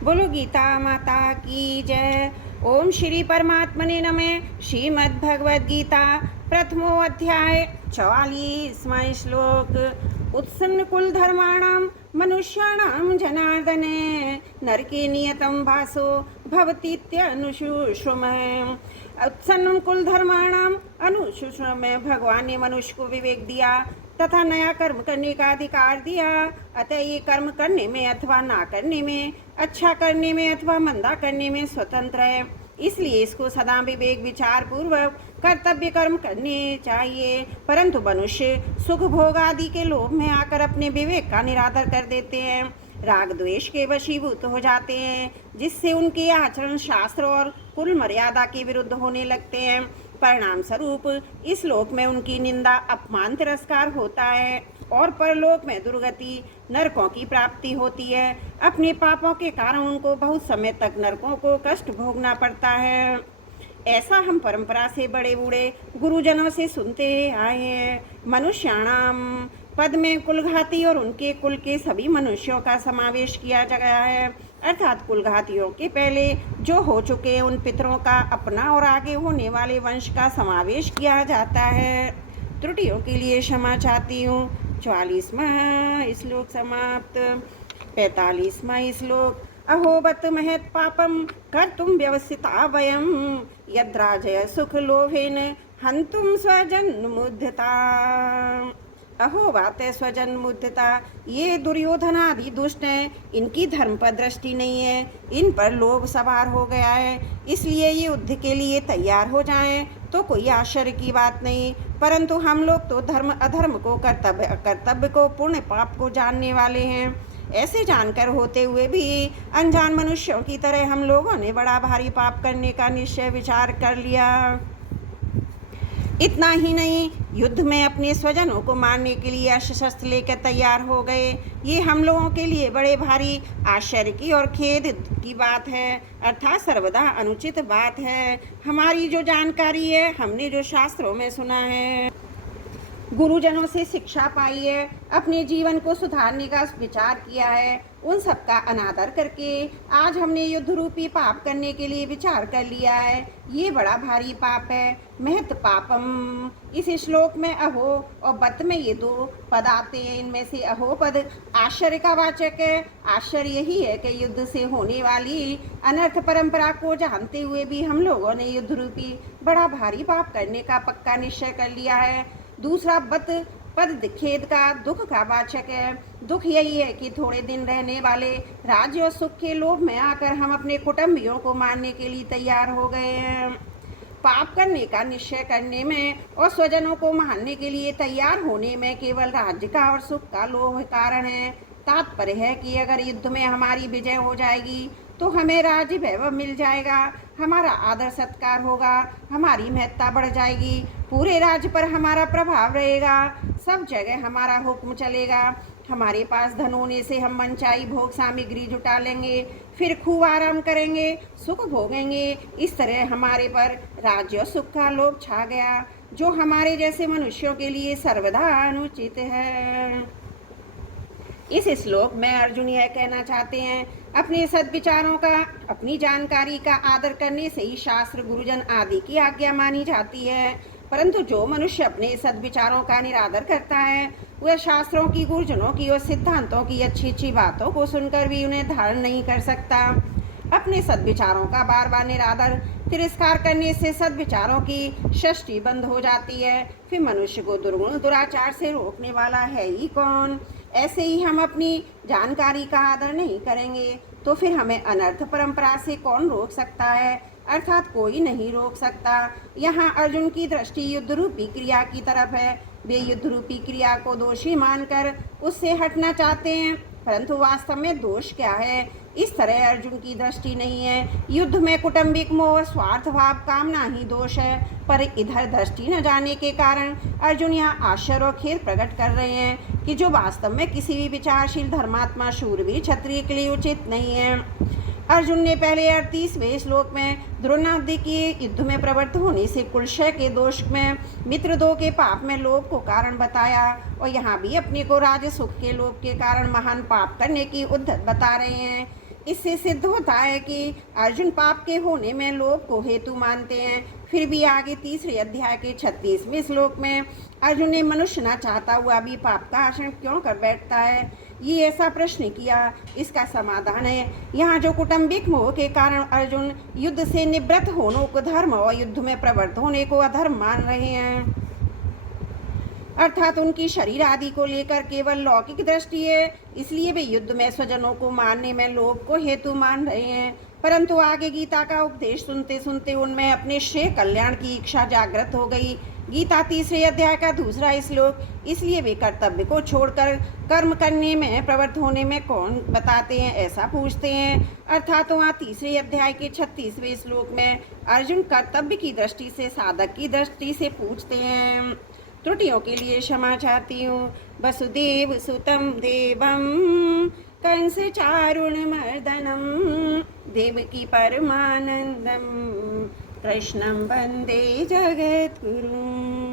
बोलो गीता माता की जय। ओम श्री परमात्मने नमः। श्रीमद् भगवद गीता प्रथमो अध्याय 44वां श्लोक। उत्सन्न कुल धर्माणां मनुष्याणां जनार्दने नरके नियतं वासो भवतीत्यनुशुश्रुमः। उत्सन्न कुल धर्माणां अनुशुश्रुमः। भगवान ने मनुष्य को विवेक दिया तथा नया कर्म करने का अधिकार दिया। अतः ये कर्म करने में अथवा ना करने में, अच्छा करने में अथवा मंदा करने में स्वतंत्र है। इसलिए इसको सदा विवेक विचार पूर्वक कर्तव्य कर्म करने चाहिए। परंतु मनुष्य सुख भोग आदि के लोभ में आकर अपने विवेक का निरादर कर देते हैं, राग द्वेष के वशीभूत हो जाते हैं, जिससे उनके आचरण शास्त्र और कुल मर्यादा के विरुद्ध होने लगते हैं। परिणाम स्वरूप इस लोक में उनकी निंदा अपमान तिरस्कार होता है और परलोक में दुर्गति नरकों की प्राप्ति होती है। अपने पापों के कारण उनको बहुत समय तक नरकों को कष्ट भोगना पड़ता है। ऐसा हम परंपरा से बड़े बूढ़े गुरुजनों से सुनते आए हैं। मनुष्याणाम पद में कुलघाती और उनके कुल के सभी मनुष्यों का समावेश किया गया है, अर्थात कुलघातियों के पहले जो हो चुके उन पितरों का अपना और आगे होने वाले वंश का समावेश किया जाता है। त्रुटियों के लिए क्षमा चाहती हूँ। 44वां श्लोक समाप्त। 45वां श्लोक। अहोबत महत् पापम कर्तुम व्यवसिता वयम यद्राजय सुख लोभेन हंतुम स्वजन्मुद्धता। अहो बात है स्वजन मुद्धता। ये दुर्योधन आदि दुष्ट हैं, इनकी धर्म पर दृष्टि नहीं है, इन पर लोभ सवार हो गया है, इसलिए ये युद्ध के लिए तैयार हो जाएं तो कोई आश्चर्य की बात नहीं। परंतु हम लोग तो धर्म अधर्म को, कर्तव्य अकर्तव्य को, पुण्य पाप को जानने वाले हैं। ऐसे जानकर होते हुए भी अनजान मनुष्यों की तरह हम लोगों ने बड़ा भारी पाप करने का निश्चय विचार कर लिया। इतना ही नहीं, युद्ध में अपने स्वजनों को मारने के लिए अस्त्र शस्त्र लेकर तैयार हो गए। ये हम लोगों के लिए बड़े भारी आश्चर्य की और खेद की बात है, अर्थात सर्वदा अनुचित बात है। हमारी जो जानकारी है, हमने जो शास्त्रों में सुना है, गुरुजनों से शिक्षा पाई है, अपने जीवन को सुधारने का विचार किया है, उन सब का अनादर करके आज हमने युद्ध रूपी पाप करने के लिए विचार कर लिया है। ये बड़ा भारी पाप है, महत पापम। इस श्लोक में अहो और बत में ये दो पद आते हैं। इनमें से अहो पद आश्चर्य का वाचक है। आश्चर्य यही है कि युद्ध से होने वाली अनर्थ परंपरा को जानते हुए भी हम लोगों ने युद्ध रूपी बड़ा भारी पाप करने का पक्का निश्चय कर लिया है। दूसरा बत पद खेद का, दुख का वाचक है। दुख यही है कि थोड़े दिन रहने वाले राज्य और सुख के लोभ में आकर हम अपने कुटुंबियों को मारने के लिए तैयार हो गए हैं। पाप करने का निश्चय करने में और स्वजनों को मारने के लिए तैयार होने में केवल राज्य का और सुख का लोभ कारण है। तात्पर्य है कि अगर युद्ध में हमारी विजय हो जाएगी तो हमें राज्य वैभव मिल जाएगा, हमारा आदर सत्कार होगा, हमारी महत्ता बढ़ जाएगी, पूरे राज्य पर हमारा प्रभाव रहेगा, सब जगह हमारा हुक्म चलेगा, हमारे पास धन होने से हम मनचाही भोग सामग्री जुटा लेंगे, फिर खूब आराम करेंगे, सुख भोगेंगे। इस तरह हमारे पर राज्य और सुख का लोभ छा गया, जो हमारे जैसे मनुष्यों के लिए सर्वदा अनुचित है। इस श्लोक में अर्जुन यह कहना चाहते हैं, अपने सद्विचारों का, अपनी जानकारी का आदर करने से ही शास्त्र, गुरुजन आदि की आज्ञा मानी जाती है। परंतु जो मनुष्य अपने सद्विचारों का निरादर करता है, वह शास्त्रों की, गुरुजनों की और सिद्धांतों की अच्छी अच्छी बातों को सुनकर भी उन्हें धारण नहीं कर सकता। अपने सद्विचारों का बार बार निरादर तिरस्कार करने से सद्विचारों की षष्ठी बंद हो जाती है। फिर मनुष्य को दुर्गुण दुराचार से रोकने वाला है ही कौन। ऐसे ही हम अपनी जानकारी का आदर नहीं करेंगे तो फिर हमें अनर्थ परंपरा से कौन रोक सकता है, अर्थात कोई नहीं रोक सकता। यहाँ अर्जुन की दृष्टि युद्ध रूपी क्रिया की तरफ है। वे युद्ध रूपी क्रिया को दोषी मानकर उससे हटना चाहते हैं, परंतु वास्तव में दोष क्या है, इस तरह अर्जुन की दृष्टि नहीं है। युद्ध में कुटुंबिक मोह, स्वार्थ भाव, कामना ही दोष है, पर इधर दृष्टि न जाने के कारण अर्जुन यहाँ आश्चर्य और खेद प्रकट कर रहे हैं कि जो वास्तव में किसी भी विचारशील धर्मात्मा शूरवीर क्षत्रिय के लिए उचित नहीं है। अर्जुन ने पहले 38वें श्लोक में द्रोणादि के युद्ध में प्रवृत्त होने से कुलक्षय के दोष में, मित्रदोह के पाप में लोभ को कारण बताया, और यहाँ भी अपने को राज सुख के लोभ के कारण महान पाप करने की उद्धत बता रहे हैं। इससे सिद्ध होता है कि अर्जुन पाप के होने में लोभ को हेतु मानते हैं। फिर भी आगे तीसरे अध्याय के 36वें श्लोक में अर्जुन ने मनुष्य न चाहता हुआ भी पाप का आचरण क्यों कर बैठता है, ये ऐसा प्रश्न किया। इसका समाधान है, यहाँ जो कौटुंबिक मोह के कारण अर्जुन युद्ध से निवृत्त होने को धर्म और युद्ध में प्रवृत्त होने को अधर्म मान रहे हैं, अर्थात उनकी शरीर आदि को लेकर केवल लौकिक दृष्टि है, इसलिए वे युद्ध में स्वजनों को मारने में लोभ को हेतु मान रहे हैं। परंतु आगे गीता का उपदेश सुनते सुनते उनमें अपने श्रेय कल्याण की इच्छा जागृत हो गई। गीता तीसरे अध्याय का दूसरा श्लोक, इसलिए वे कर्तव्य को छोड़कर कर्म करने में प्रवृत्त होने में कौन बताते हैं, ऐसा पूछते हैं। अर्थात वहाँ तीसरे अध्याय के 36वें श्लोक में अर्जुन कर्तव्य की दृष्टि से साधक की दृष्टि से पूछते हैं। त्रुटियों के लिए क्षमा चाहती हूँ। वसुदेव सुतम देवम कंस चारुण मर्दनम देवकी परमानंदम कृष्णं वंदे जगद्गुरुम्।